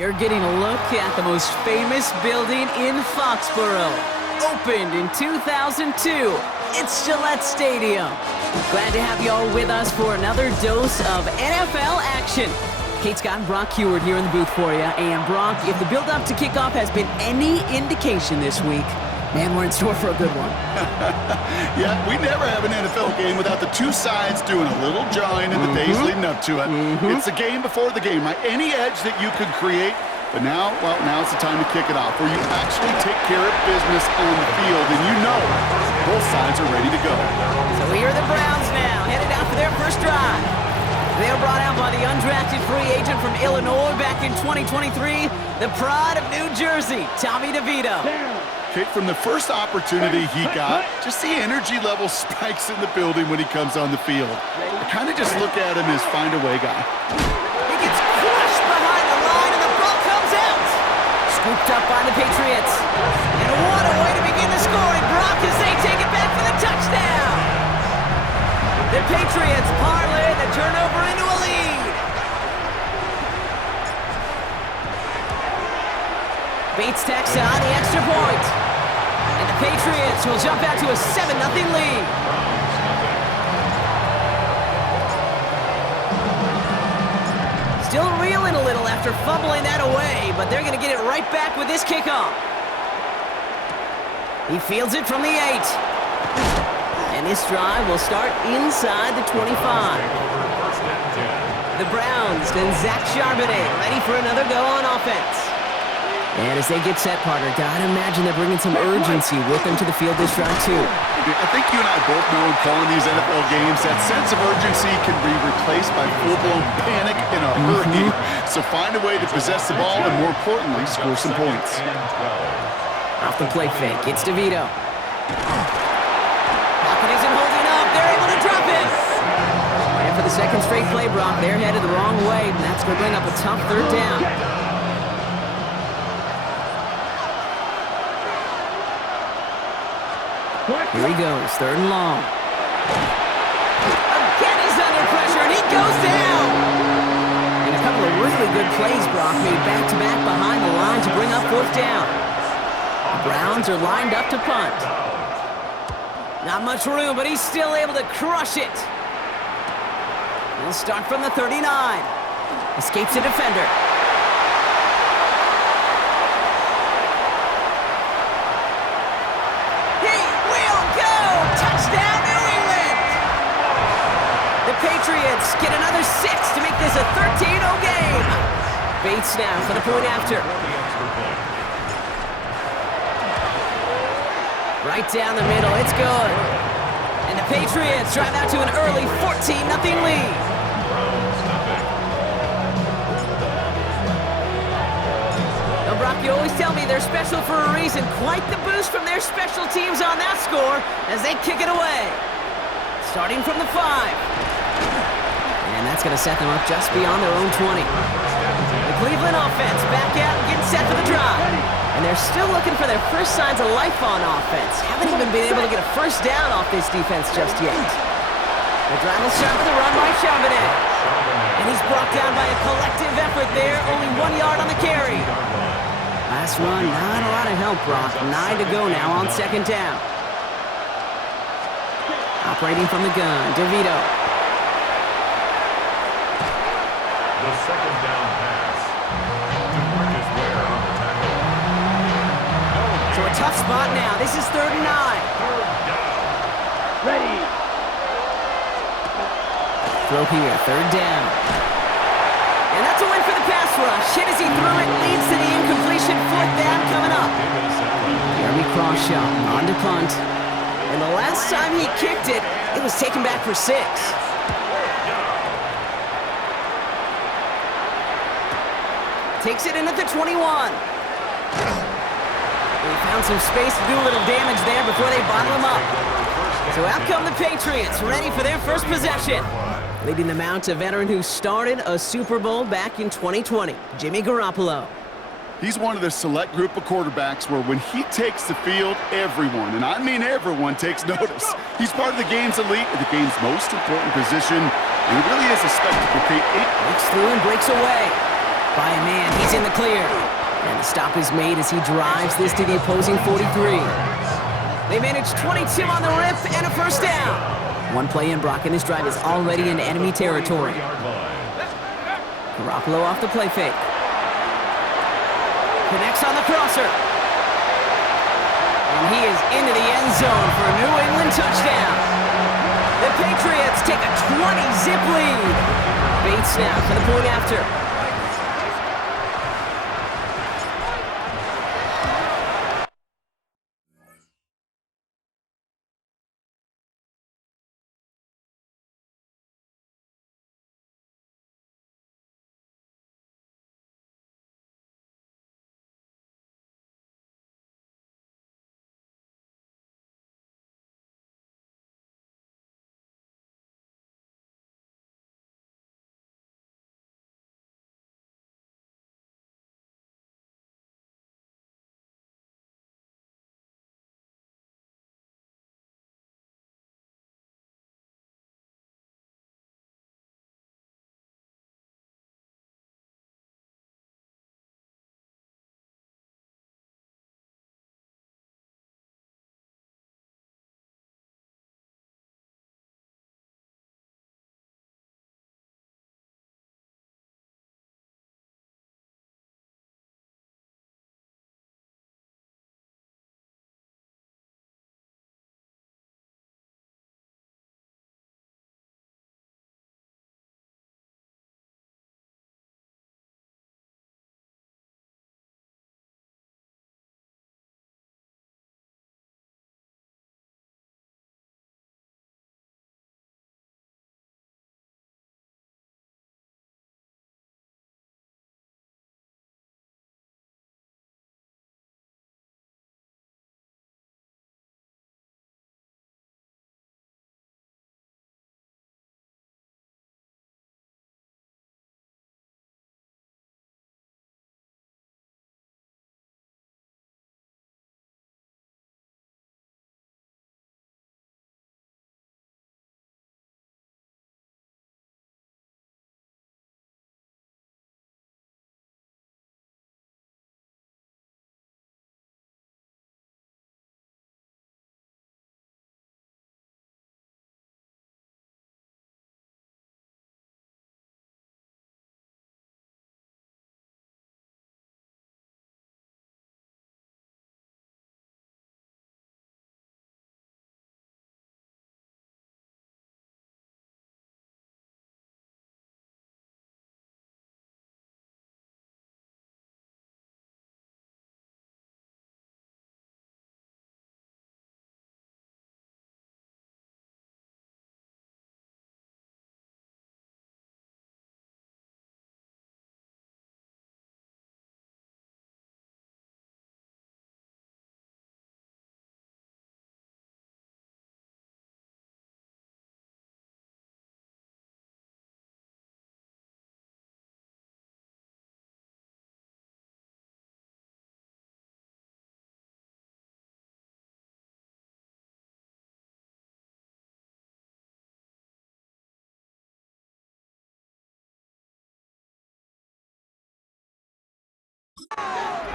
You're getting a look at the most famous building in Foxborough. Opened in 2002, it's Gillette Stadium. Glad to have you all with us for another dose of NFL action. Kate Scott and Brock Heward here in the booth for you. And Brock, if the build-up to kickoff has been any indication this week, man, we're in store for a good one. Yeah, we never have an NFL game without the two sides doing a little jawing in the days leading up to it. It's the game before the game, right? Any edge that you could create, but now, well, now's the time to kick it off, where you actually take care of business on the field, and you know both sides are ready to go. So here are the Browns now, headed out for their first drive. They were brought out by the undrafted free agent from Illinois back in 2023, the pride of New Jersey, Tommy DeVito. Okay, from the first opportunity he got, just the energy level spikes in the building when he comes on the field. I kind of just look at him as find-a-way guy. He gets crushed behind the line, and the ball comes out. Scooped up by the Patriots. And what a way to begin the scoring, Brock, as they take it back for the touchdown. The Patriots parlay the turnover into a lead. Bates tacks on the extra point. And the Patriots will jump out to a 7-0 lead. Still reeling a little after fumbling that away, but they're going to get it right back with this kickoff. He fields it from the 8. And this drive will start inside the 25. The Browns and Zach Charbonnet ready for another go on offense. And as they get set, partner, gotta imagine they're bringing some urgency with them to the field this drive, too. I think you and I both know in calling these NFL games, that sense of urgency can be replaced by full-blown panic in a hurry. So find a way to possess the ball and, more importantly, score some points. Off the play fake, it's DeVito. Pocket isn't holding up. They're able to drop it. And for the second straight play, Brock, they're headed the wrong way, and that's going to bring up a tough third down. Here he goes, third and long. Again, he's under pressure, and he goes down. And a couple of really good plays, Brock, made back-to-back behind the line to bring up fourth down. The Browns are lined up to punt. Not much room, but he's still able to crush it. He'll start from the 39. Escapes a defender. Patriots get another 6 to make this a 13-0 game. Bates now for the point after. Right down the middle, it's good. And the Patriots drive out to an early 14-0 lead. Now, Brock, you always tell me they're special for a reason. Quite the boost from their special teams on that score as they kick it away. Starting from the 5. And that's going to set them up just beyond their own 20. The Cleveland offense back out and getting set for the drive. And they're still looking for their first signs of life on offense. Haven't even been able to get a first down off this defense just yet. The drive will start with a run by Charbonnet. And he's brought down by a collective effort there. Only 1 yard on the carry. Last run, not a lot of help, Brock. 9 to go now on second down. Operating from the gun, DeVito. The second down pass to Marcus Ware on the tackle. So a tough spot now. This is 3rd and 9. Third down. Ready. Throw here, 3rd down. And that's a win for the pass rush. Hit as he threw it, leads to the incompletion. 4th down coming up. Jeremy Crawshaw on to punt. And the last time he kicked it, it was taken back for 6. Takes it in at the 21. They found some space to do a little damage there before they bottle him up. So out come the Patriots, ready for their first possession. Leading them out to veteran who started a Super Bowl back in 2020, Jimmy Garoppolo. He's one of the select group of quarterbacks where when he takes the field, everyone, and I mean everyone, takes notice. He's part of the game's elite, the game's most important position, and he really is a spectacle. Breaks through and breaks away. by a man. He's in the clear. And the stop is made as he drives this to the opposing 43. They managed 22 on the rip and a first down. One play in, Brock, and this drive is already in enemy territory. Garoppolo off the play fake. Connects on the crosser. And he is into the end zone for a New England touchdown. The Patriots take a 20-zip lead. Bates snap for the point after.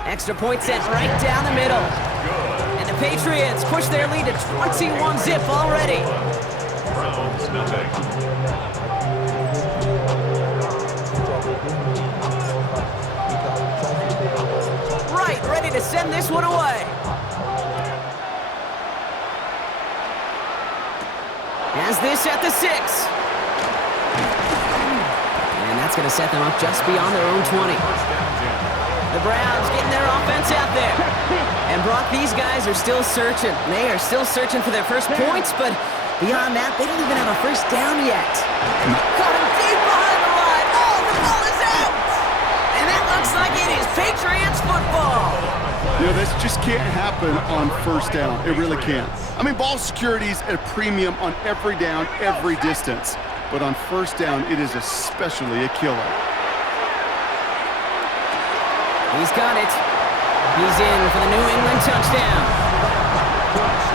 Extra point sent right down the middle. And the Patriots push their lead to 21-zip already. Browns nothing. Right, ready to send this one away. Has this at the 6. And that's going to set them up just beyond their own 20. The Browns getting their offense out there. And Brock, these guys are still searching. They are still searching for their first points, but beyond that, they don't even have a first down yet. Caught him deep behind the line. Oh, the ball is out! And that looks like it is Patriots football. You know, this just can't happen on first down. It really can't. I mean, ball security's at a premium on every down, every distance. But on first down, it is especially a killer. He's got it. He's in for the New England touchdown.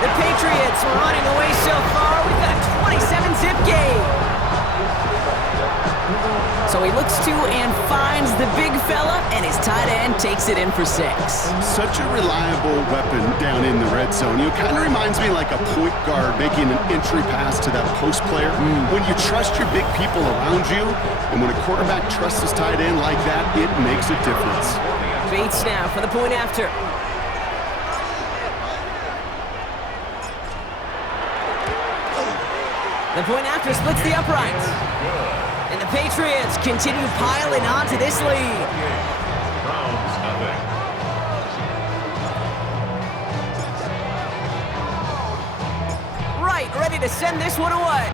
The Patriots running away so far. We've got a 27-zip game. So he looks to and finds the big fella, and his tight end takes it in for 6. Such a reliable weapon down in the red zone. You know, kind of reminds me like a point guard making an entry pass to that post player. When you trust your big people around you, and when a quarterback trusts his tight end like that, it makes a difference. Bates now for the point after. The point after splits the uprights. And the Patriots continue piling onto this lead. Browns, nothing. Right, ready to send this one away.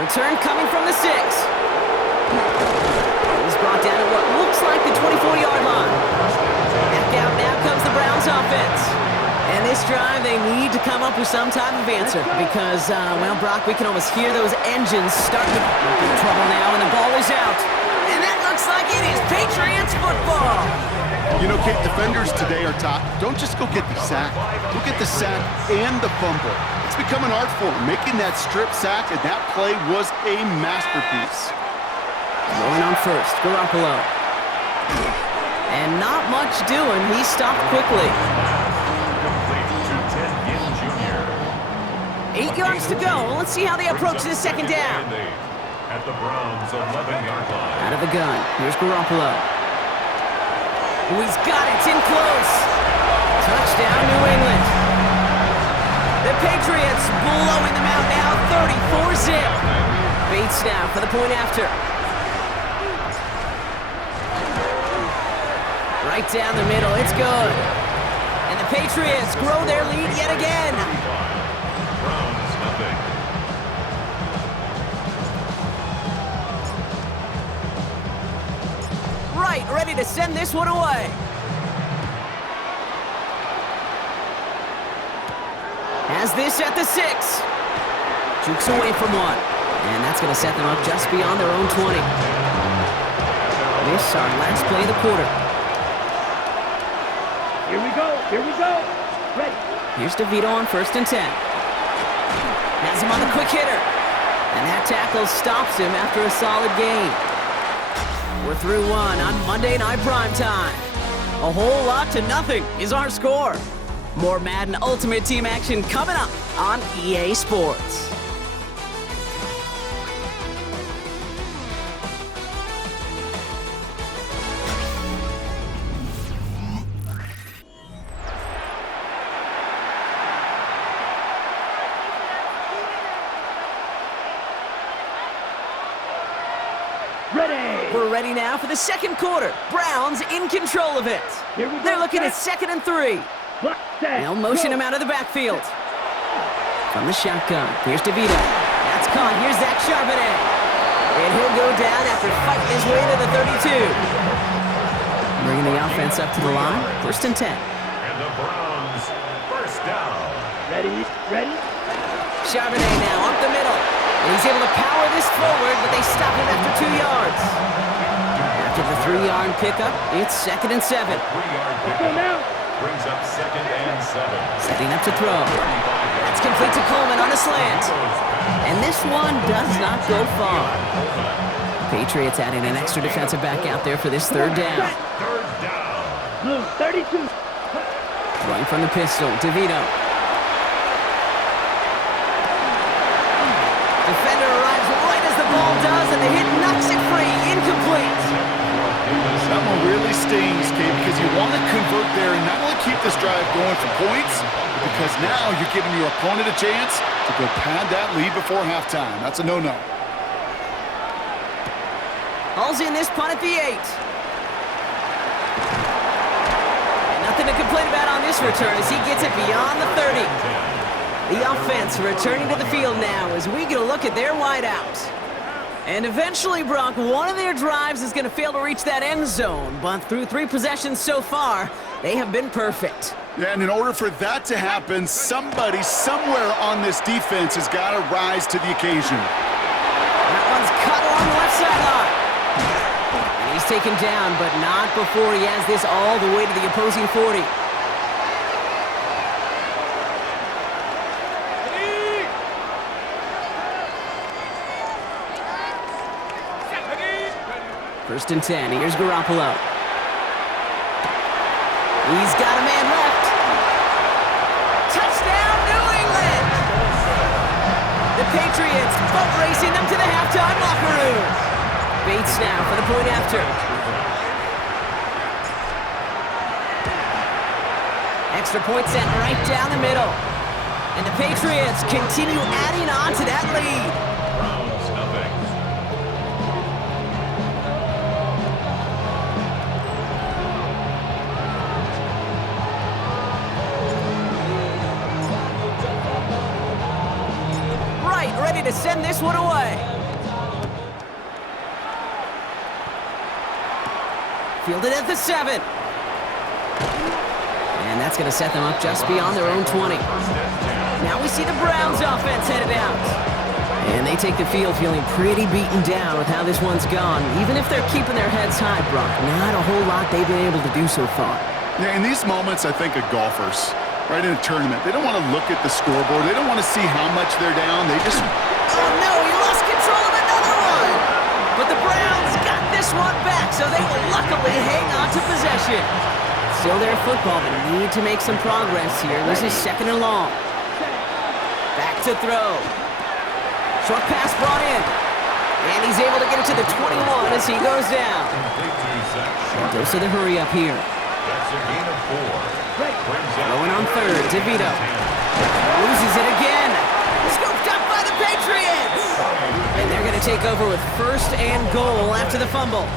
Return coming from the 6. He's brought down at what looks like the 24-yard line. Back out now comes the Browns offense. And this drive, they need to come up with some type of answer because, well, Brock, we can almost hear those engines starting to be in trouble now, and the ball is out. And that looks like it is Patriots football. You know, Kate, defenders today are taught, don't just go get the sack. Go get the sack and the fumble. It's become an art form, making that strip sack, and that play was a masterpiece. Going on first, Garoppolo. And not much doing. He stopped quickly. Complete to Ted Ginn Jr. 8 yards to go. Let's see how they approach this second down. At the Browns' 11-yard line. Out of the gun. Here's Garoppolo. He's got it. It's in close. Touchdown, New England. The Patriots blowing them out now, 34-zip. Bates now for the point after. Right down the middle. It's good. And the Patriots grow their lead yet again. Browns, nothing. Right, ready to send this one away. Has this at the 6. Jukes away from one. And that's going to set them up just beyond their own 20. This our last play of the quarter. Here we go. Here we go. Ready. Here's DeVito on 1st and 10. Has him on the quick hitter. And that tackle stops him after a solid gain. We're through one on Monday Night Primetime. A whole lot to nothing is our score. More Madden Ultimate Team action coming up on EA Sports. Ready. We're ready now for the second quarter. Browns in control of it. Here we go. They're looking at 2nd and 3. They'll motion him out of the backfield. From the shotgun, here's DeVito. That's caught. Here's Zach Charbonnet. And he'll go down after fighting his way to the 32. Bringing the offense up to the line. 1st and 10. And the Browns, first down. Ready. Ready. Charbonnet now up the middle. And he's able to power this forward, but they stop him after 2 yards. After the 3-yard pickup, it's 2nd and 7. 3-yard Go pickup now. brings up 2nd and 7. Setting up to throw. That's complete to Coleman on a slant. And this one does not go far. Patriots adding an extra defensive back out there for this 3rd down. 3rd down. Blue 32. Throwing from the pistol, DeVito. Defender arrives right as the ball does, and the hit knocks it free. Incomplete. That one really stings, Kate, because you want to convert there and not only keep this drive going for points, but because now you're giving your opponent a chance to go pad that lead before halftime. That's a no-no. Hauls in this punt at the 8. And nothing to complain about on this return as he gets it beyond the 30. The offense returning to the field now as we get a look at their wideouts. And eventually, Brock, one of their drives is going to fail to reach that end zone, but through 3 possessions so far, they have been perfect. Yeah, and in order for that to happen, somebody somewhere on this defense has got to rise to the occasion. That one's cut along the left sideline. And he's taken down, but not before he has this all the way to the opposing 40. First and 10. Here's Garoppolo. He's got a man left. Touchdown, New England! The Patriots boat racing them to the halftime locker room. Bates now for the point after. Extra point sent right down the middle. And the Patriots continue adding on to that lead. Ready to send this one away. Fielded at the 7. And that's going to set them up just beyond their own 20. Now we see the Browns offense headed out. And they take the field feeling pretty beaten down with how this one's gone. Even if they're keeping their heads high, Brock, not a whole lot they've been able to do so far. Yeah, in these moments, I think of golfers. Right in a tournament. They don't want to look at the scoreboard. They don't want to see how much they're down. They just... Oh, no, he lost control of another one. But the Browns got this one back, so they will luckily hang on to possession. Still their football, but need to make some progress here. This is 2nd and long. Back to throw. Short pass brought in. And he's able to get it to the 21 as he goes down. Goes to the hurry up here. That's a gain of 4. Throwing on 3rd, DeVito. Loses it again. Scooped up by the Patriots. And they're going to take over with 1st and goal after the fumble.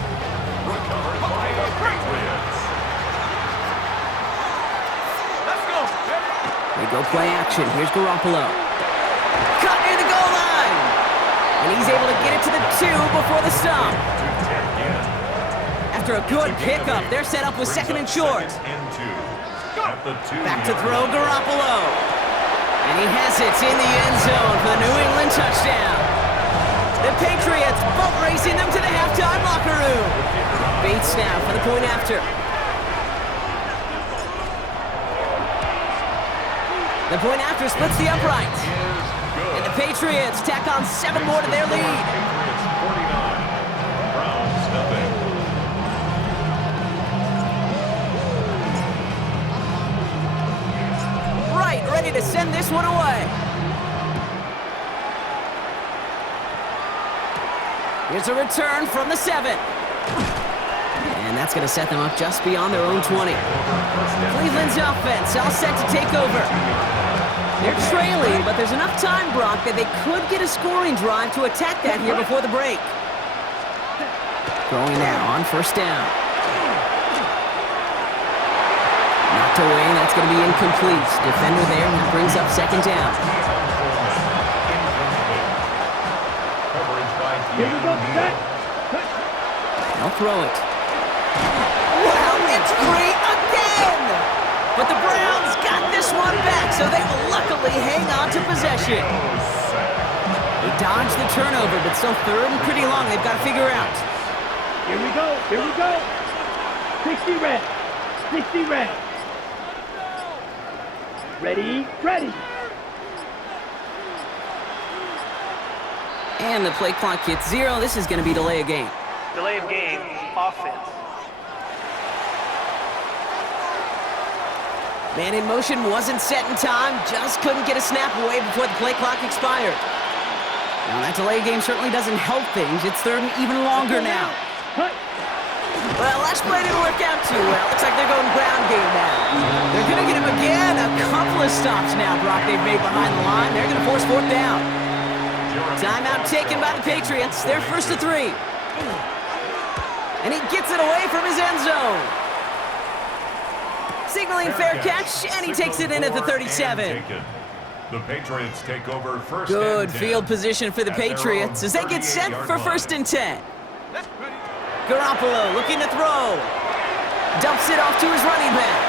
They go play action. Here's Garoppolo. Cut near the goal line. And he's able to get it to the 2 before the stop. After a good pickup, they're set up with 2nd and short. Back to throw, Garoppolo. And he has it in the end zone for the New England touchdown. The Patriots boat racing them to the halftime locker room. Bates now for the point after. The point after splits the upright. And the Patriots tack on 7 more to their lead. Ready to send this one away. Here's a return from the 7. And that's going to set them up just beyond their own 20. Cleveland's offense all set to take over. They're trailing, but there's enough time, Brock, that they could get a scoring drive to attack that here before the break. Going now on 1st down. Knocked away, that's going to be incomplete. Defender there, and brings up 2nd down. Here we go, set. They'll throw it. Wow, it's great again! But the Browns got this one back, so they will luckily hang on to possession. They dodged the turnover, but still 3rd and pretty long. They've got to figure out. Here we go, here we go. 60 red, 60 red. Ready, ready. And the play clock hits 0. This is going to be delay of game. Delay of game, offense. Man in motion wasn't set in time. Just couldn't get a snap away before the play clock expired. Now, that delay game certainly doesn't help things. It's third and even longer now. Well, last play didn't work out too well. Looks like they're going ground game now. They're going to get him again. A couple of stops now, Brock, they've made behind the line. They're going to force fourth down. Timeout taken by the Patriots. They're first to 3. And he gets it away from his end zone. Signaling fair catch, and he takes it in at the 37. The Patriots take over first. Good field position for the Patriots as they get set for first and 10. Garoppolo looking to throw. Dumps it off to his running back.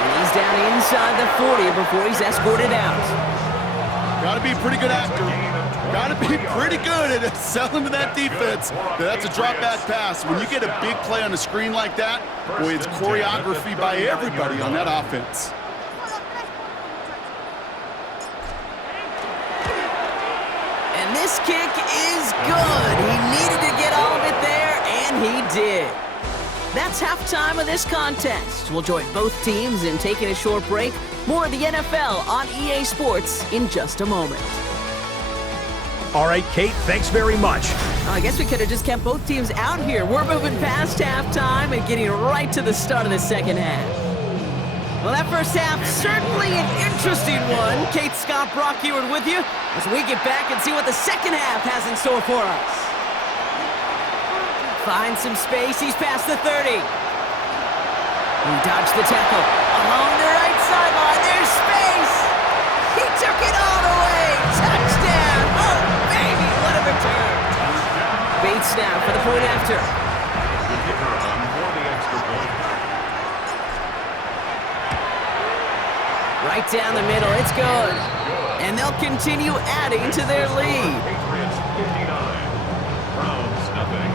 And he's down inside the 40 before he's escorted out. Got to be a pretty good actor. Got to be pretty good at selling to that defense. That's a drop back pass. When you get a big play on the screen like that, boy, it's choreography by everybody on that offense. And this kick is good. He needed to get all of it there, and he did. That's halftime of this contest. We'll join both teams in taking a short break. More of the NFL on EA Sports in just a moment. All right, Kate, thanks very much. I guess we could have just kept both teams out here. We're moving past halftime and getting right to the start of the second half. Well, that first half, certainly an interesting one. Kate, Scott, Brock Eward with you as we get back and see what the second half has in store for us. Finds some space. He's past the 30. He dodged the tackle. Along the right sideline, there's space. He took it all the way. Touchdown. Oh, baby, what a return. Bates now for the point after. The kicker on for the extra point. Right down the middle, it's good. And they'll continue adding to their lead. Patriots 59, Browns nothing.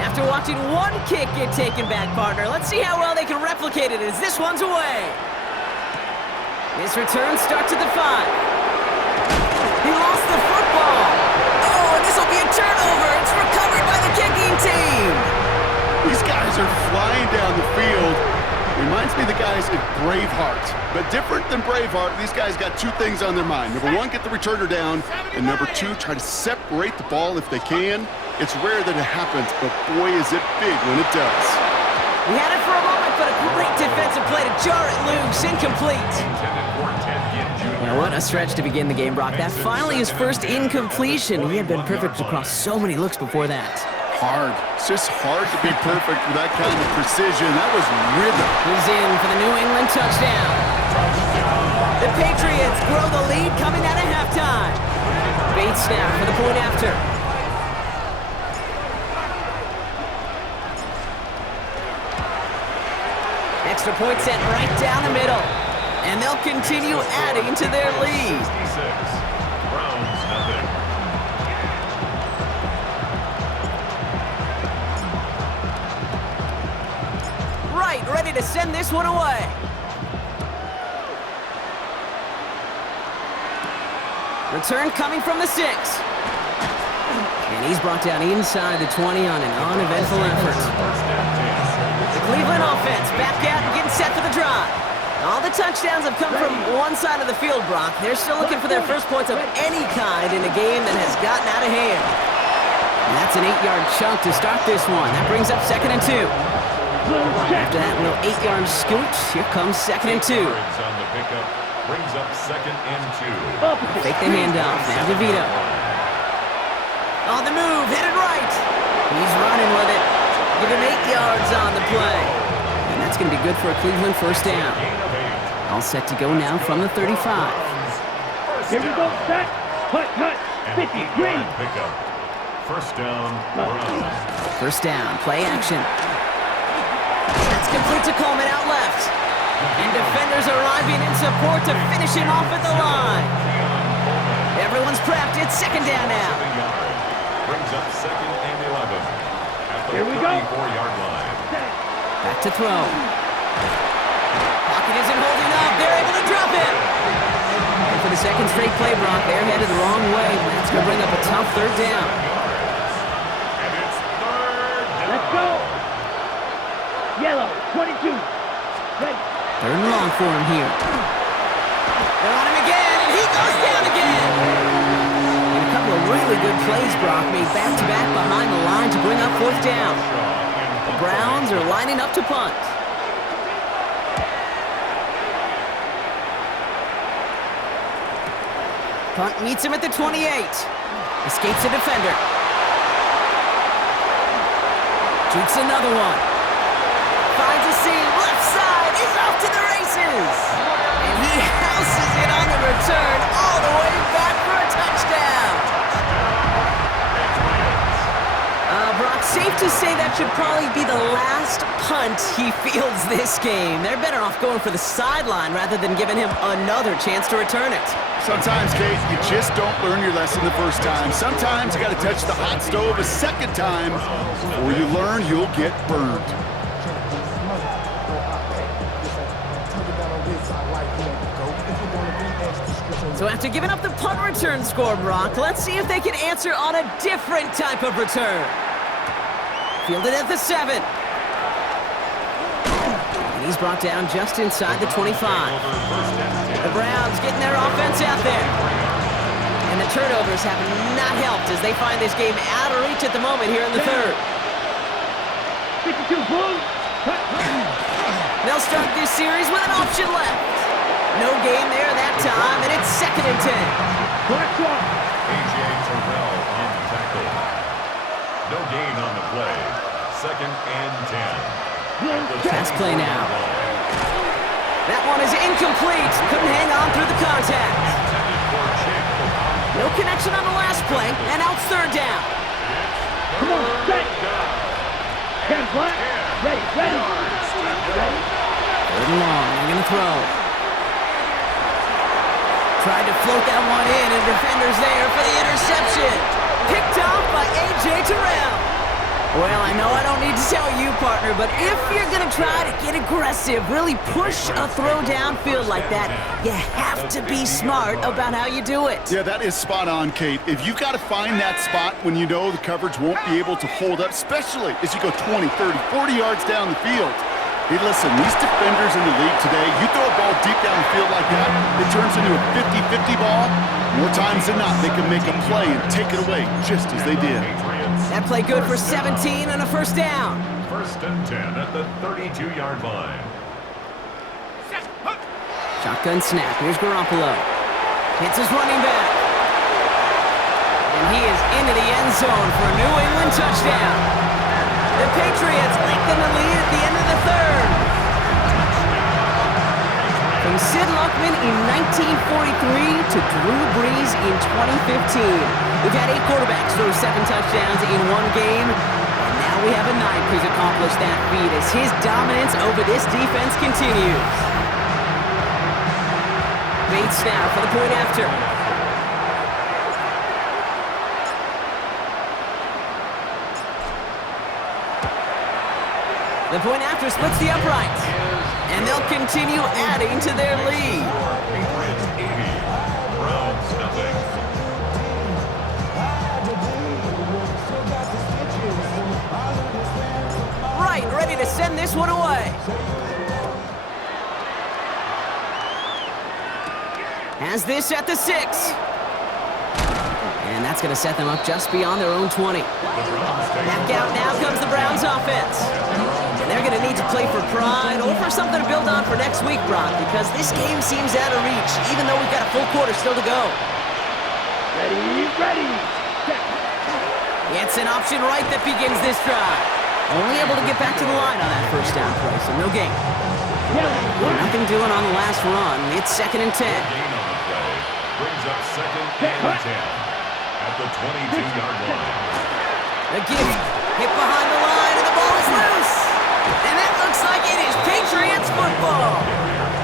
After watching one kick get taken back, partner, let's see how well they can replicate it as this one's away. His return starts at the 5. He lost the football. Oh, and this will be a turnover. It's recovered by the kicking team. These guys are flying down the field. Reminds me of the guys in Braveheart. But different than Braveheart, these guys got two things on their mind. Number one, get the returner down. And number two, try to separate the ball if they can. It's rare that it happens, but boy, is it big when it does. We had it for a moment, but a great defensive play to jar it loose. Incomplete. Now, what a stretch to begin the game, Brock. That finally his first incompletion. He had been perfect across so many looks before that. Hard. It's just hard to be perfect with that kind of precision. That was rhythm. He's in for the New England touchdown. The Patriots grow the lead coming out of halftime. Bates now for the point after. Extra point set right down the middle. And they'll continue adding to their lead. 66, Browns nothing. Right, ready to send this one away. Return coming from the 6. And he's brought down inside the 20 on an uneventful effort. The Cleveland offense back out and getting set for the drive. All the touchdowns have come from one side of the field, Brock. They're still looking for their first points of any kind in a game that has gotten out of hand. And that's an 8-yard chunk to start this one. That brings up 2nd and 2. After that little 8-yard scoot, here comes 2nd and 2. On the pickup brings up 2nd and 2. Fake the handoff, now DeVito. On the move, headed right. He's running with it. Give him 8 yards on the play. And that's going to be good for a Cleveland first down. All set to go now from the 35. Here we go, set, cut, 50, green. Pickup. First down, Browns. First down, play action. That's complete to Coleman out left. And defenders arriving in support to finish him off at the line. Everyone's prepped. It's 2nd down now. Brings up 2nd and 11. At the Here we go. 34-yard line. Back to throw. Pocket isn't holding up. They're able to drop it. And for the second straight play, Brock, they're headed the wrong way. That's going to bring up a tough 3rd down. And it's 3rd down. Let's go. Yellow, 20. 22. Ready. Third and long for him here. They're on him again, and he goes down again. And a couple of really good plays, Brock, made back-to-back behind the line to bring up fourth down. The Browns are lining up to punt. Punt meets him at the 28. Escapes a defender. Jukes another one. Finds a seam. Left side. He's off to the races. And he houses it on the return all the way back for a touchdown. Brock, safe to say that should probably be the last punt he fields this game. They're better off going for the sideline rather than giving him another chance to return it. Sometimes, Kate, you just don't learn your lesson the first time. Sometimes you got to touch the hot stove a second time. Before you learn, you'll get burned. So after giving up the punt return score, Brock, let's see if they can answer on a different type of return. Fielded at the 7. And he's brought down just inside the 25. The Browns getting their offense out there. And the turnovers have not helped as they find this game out of reach at the moment here in the third. 52 Bulls. They'll start this series with an option left. No gain there that time, and it's 2nd and 10. Black off. A.J. Terrell on the tackle. No gain on the play. 2nd and 10. Pass play now. That one is incomplete. Couldn't hang on through the contact. No connection on the last play, and out 3rd down. Come on, set. Ken Black. Ready, ready. Ready. 3rd and long. They're going to throw. Tried to float that one in, and defender's there for the interception. Picked off by A.J. Terrell. Well, I know I don't need to tell you, partner, but if you're going to try to get aggressive, really push a throw downfield like that, you have to be smart about how you do it. Yeah, that is spot on, Kate. If you've got to find that spot when you know the coverage won't be able to hold up, especially as you go 20, 30, 40 yards down the field. Hey, listen, these defenders in the league today, you throw a ball deep down the field like that, it turns into a 50-50 ball. More times than not, they can make a play and take it away, just as they did. That play good for 17 and a first down. 1st and 10 at the 32-yard line. Shotgun snap. Here's Garoppolo. Hits his running back. And he is into the end zone for a New England touchdown. The Patriots lengthen the lead at the end of the third. From Sid Luckman in 1943 to Drew Brees in 2015. We've had 8 quarterbacks throw 7 touchdowns in one game. And now we have a 9th who's accomplished that feat as his dominance over this defense continues. Bates now for the point after. The point after splits the uprights. And they'll continue adding to their lead. Patriots 80. Browns nothing. Right, ready to send this one away. Has this at the 6. And that's going to set them up just beyond their own 20. Back out now comes the Browns offense. And they're going to need to play for pride or for something to build on for next week, Brock, because this game seems out of reach, even though we've got a full quarter still to go. Ready, ready. Set. It's an option right that begins this drive. Only able to get back to the line on that first down play, so no gain. Nothing doing on the last run. It's 2nd and 10. Gain on the play. Brings up 2nd and 10 at the 22-yard line. The gift hit behind the line, and the ball is loose. And it looks like it is Patriots football.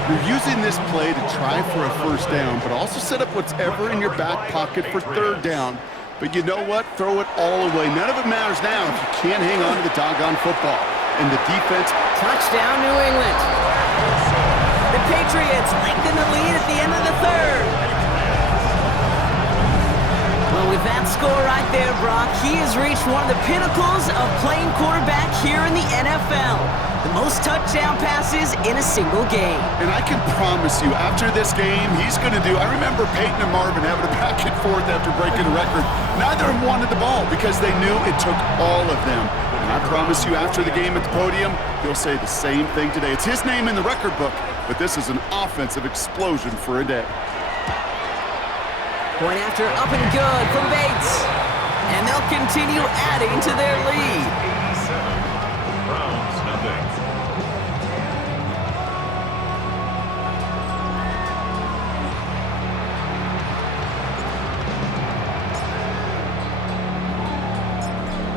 You're using this play to try for a first down, but also set up whatever in your back pocket for 3rd down. But you know what? Throw it all away. None of it matters now if you can't hang on to the doggone football. And the defense... Touchdown, New England. The Patriots lengthen the lead at the end of the third. Well, with that score right there, Brock, he has reached one of the pinnacles of playing quarterback here in the NFL. The most touchdown passes in a single game. And I can promise you, after this game, he's going to do... I remember Peyton and Marvin having a back and forth after breaking a record. Neither of them wanted the ball because they knew it took all of them. And I promise you, after the game at the podium, he'll say the same thing today. It's his name in the record book, but this is an offensive explosion for a day. Point after up and good from Bates. And they'll continue adding to their lead. 87. Browns nothing.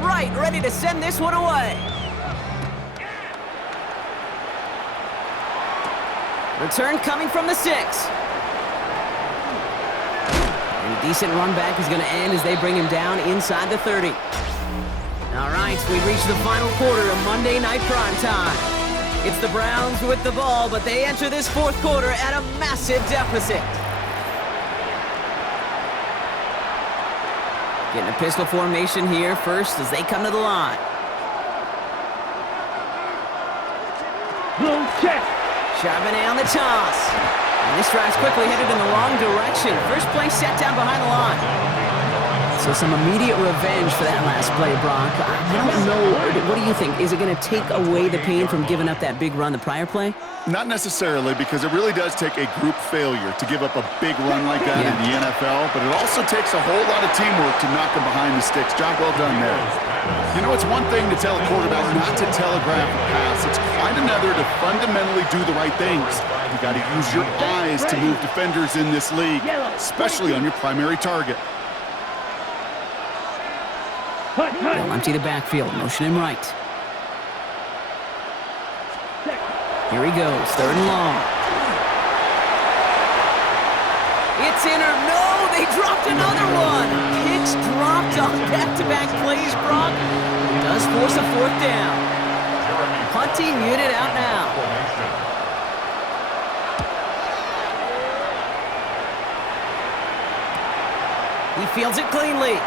Right, ready to send this one away. Return coming from the 6. And a decent run back is going to end as they bring him down inside the 30. All right, we reach the final quarter of Monday Night Primetime. It's the Browns with the ball, but they enter this fourth quarter at a massive deficit. Getting a pistol formation here first as they come to the line. Blue check. Charbonnet on the toss. And this drive's quickly headed in the wrong direction. First play set down behind the line. So some immediate revenge for that last play, Brock. I don't know. What do you think? Is it going to take away the pain from giving up that big run the prior play? Not necessarily, because it really does take a group failure to give up a big run like that in the NFL, but it also takes a whole lot of teamwork to knock them behind the sticks. Job well done there. You know, it's one thing to tell a quarterback not to telegraph a pass. It's quite another to fundamentally do the right things. You got to use your eyes to move defenders in this league, especially on your primary target. They'll empty the backfield, motion him right. Here he goes, third and long. It's in or no, they dropped another one. Kicks dropped on back-to-back plays, Brock. Does force a fourth down. Punting unit out now. He fields it cleanly.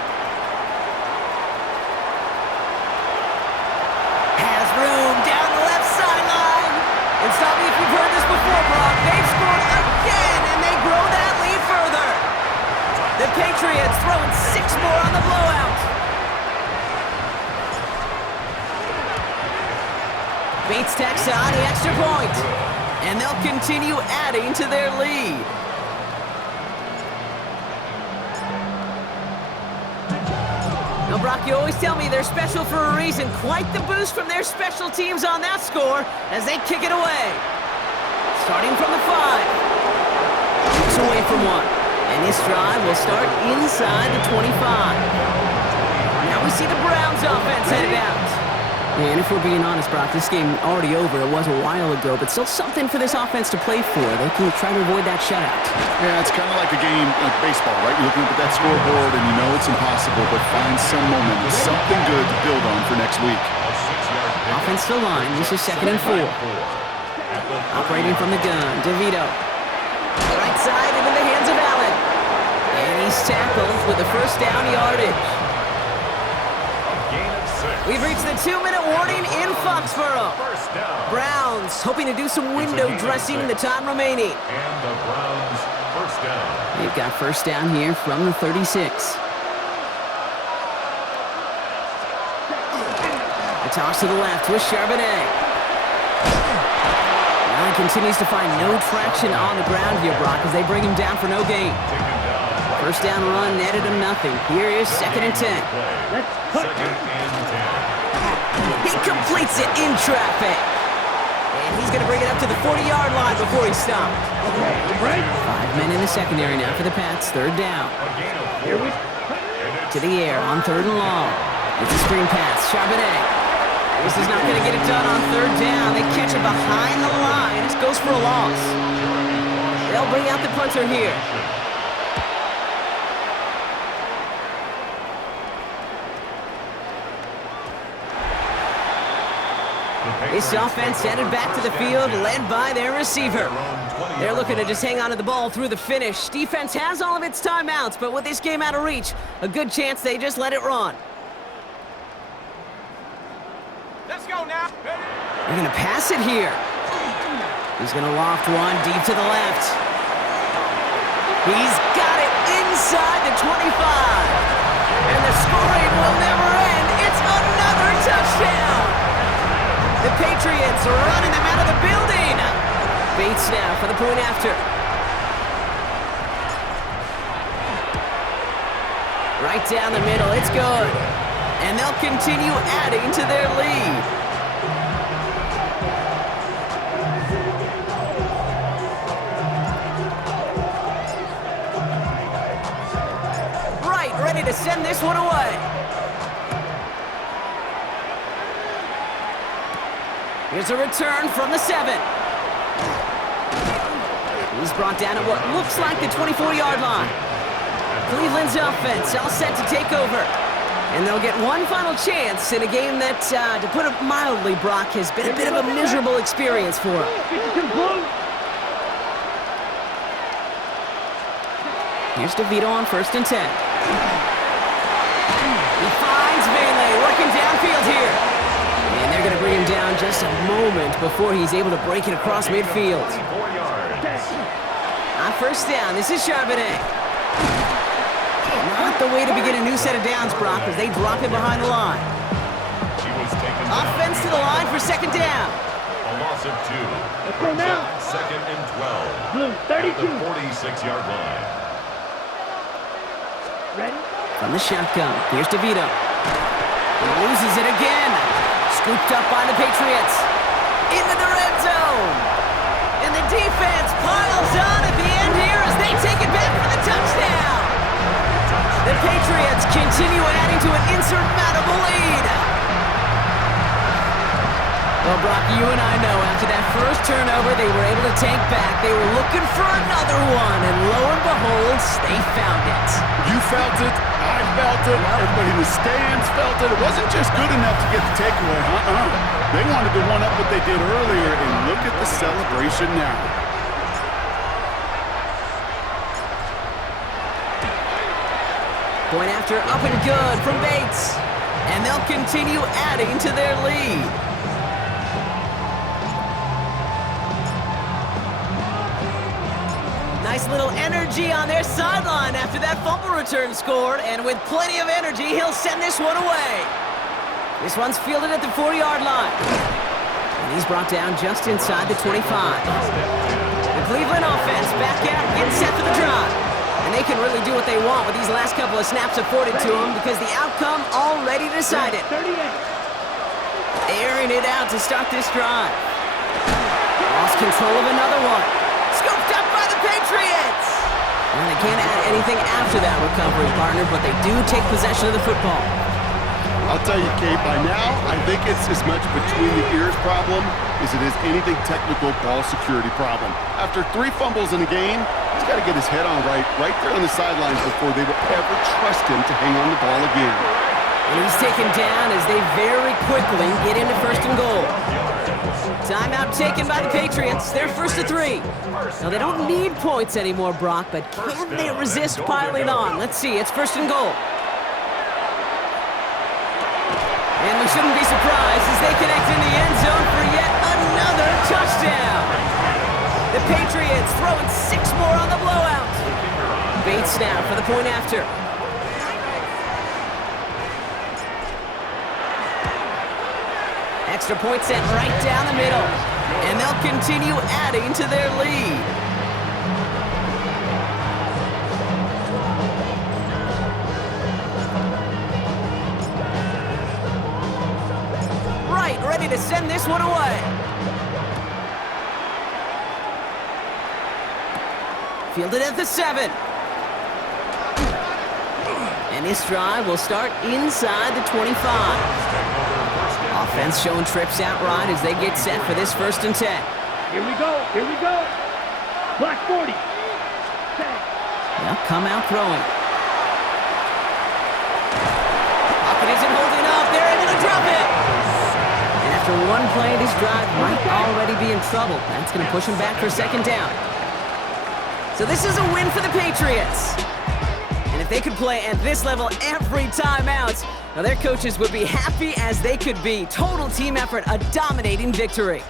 Room down the left sideline. And stop me if you've heard this before, Brock. They've scored again, and they grow that lead further. The Patriots throwing 6 more on the blowout. Bates tacks on the extra point. And they'll continue adding to their lead. Now, Brock, you always tell me they're special for a reason. Quite the boost from their special teams on that score as they kick it away. Starting from the 5. Kicks away from 1. And this drive will start inside the 25. Now we see the Browns offense headed out. And if we're being honest, Brock, this game already over. It was a while ago, but still something for this offense to play for. They can try to avoid that shutout. Yeah, it's kind of like a game like baseball, right? You're looking up at that scoreboard, and you know it's impossible, but find some momentum, something good to build on for next week. Offense to line. This is 2nd and 4. Operating from the gun, DeVito. Right side into the hands of Allen. And he's tackled with the first down yardage. We've reached the 2-minute warning in Foxborough. Browns hoping to do some window dressing in the time remaining. And the Browns first down. They've got first down here from the 36. A toss to the left with Charbonnet. Allen continues to find no traction on the ground here, Brock, as they bring him down for no gain. First down run netted him nothing. Here is 2nd and 10. He completes it in traffic. And he's going to bring it up to the 40-yard line before he's stopped. 5 men in the secondary now for the Pats. Third down. To the air on 3rd and long. It's a screen pass. Charbonnet. This is not going to get it done on 3rd down. They catch it behind the line. This goes for a loss. They'll bring out the punter here. This offense headed back to the field, led by their receiver. They're looking to just hang on to the ball through the finish. Defense has all of its timeouts, but with this game out of reach, a good chance they just let it run. Let's go now. They're going to pass it here. He's going to loft one deep to the left. He's got it inside the 25. And the scoring will never end. It's another touchdown. The Patriots are running them out of the building. Bates now for the point after. Right down the middle, it's good. And they'll continue adding to their lead. Right, ready to send this one away. Here's a return from the 7. He's brought down at what looks like the 24-yard line. Cleveland's offense all set to take over. And they'll get one final chance in a game that, to put it mildly, Brock, has been a bit of a miserable experience for him. Here's DeVito on 1st and 10. He finds Bailey working downfield here. And they're going to bring him down just a moment before he's able to break it across midfield. On 1st down, this is Charbonnet. Not the way to begin a new set of downs, Brock, as they drop him behind the line. Offense to the line for 2nd down. A loss of 2. Let's go now. 2nd and 12. Blue, 32. At the 46-yard line. Ready? From the shotgun, here's DeVito. He loses it again. Scooped up by the Patriots. Into the red zone. And the defense piles on at the end here as they take it back for the touchdown. The Patriots continue adding to an insurmountable lead. Well, Brock, you and I know after that first turnover, they were able to take back. They were looking for another one, and lo and behold, they found it. You felt it. I felt it. Everybody in the stands felt it. It wasn't just good enough to get the takeaway. They wanted to one-up what they did earlier, and look at the celebration now. Point after up and good from Bates. And they'll continue adding to their lead. Nice little energy on their sideline after that fumble return scored. And with plenty of energy, he'll send this one away. This one's fielded at the 4-yard line. And he's brought down just inside the 25. The Cleveland offense back out, getting set for the drive. And they can really do what they want with these last couple of snaps afforded to them because the outcome already decided. Airing it out to start this drive. Lost control of another one. Scooped up by the Patriots. And they can't add anything after that recovery, partner, but they do take possession of the football. I'll tell you, Kate, by now, I think it's as much between the ears problem as it is anything technical ball security problem. After 3 fumbles in a game, he's got to get his head on right there on the sidelines before they will ever trust him to hang on the ball again. And he's taken down as they very quickly get into 1st and goal. Timeout taken by the Patriots. They're 1st to 3. Now, they don't need points anymore, Brock, but can they resist piling on? Let's see. It's 1st and goal. And we shouldn't be surprised as they connect in the end zone for yet another touchdown. The Patriots throwing 6 more on the blowout. Bates now for the point after. Extra point set right down the middle. And they'll continue adding to their lead. Right, ready to send this one away. Fielded at the 7. And this drive will start inside the 25. Offense showing trips out right as they get set for this 1st and 10. Here we go. Here we go. Black 40. They'll come out throwing. Pocket isn't holding up. They're able to drop it. And after one play, this drive might already be in trouble. That's going to push them back for 2nd down. So this is a win for the Patriots. And if If they could play at this level every time out, now their coaches would be happy as they could be. Total team effort, a dominating victory.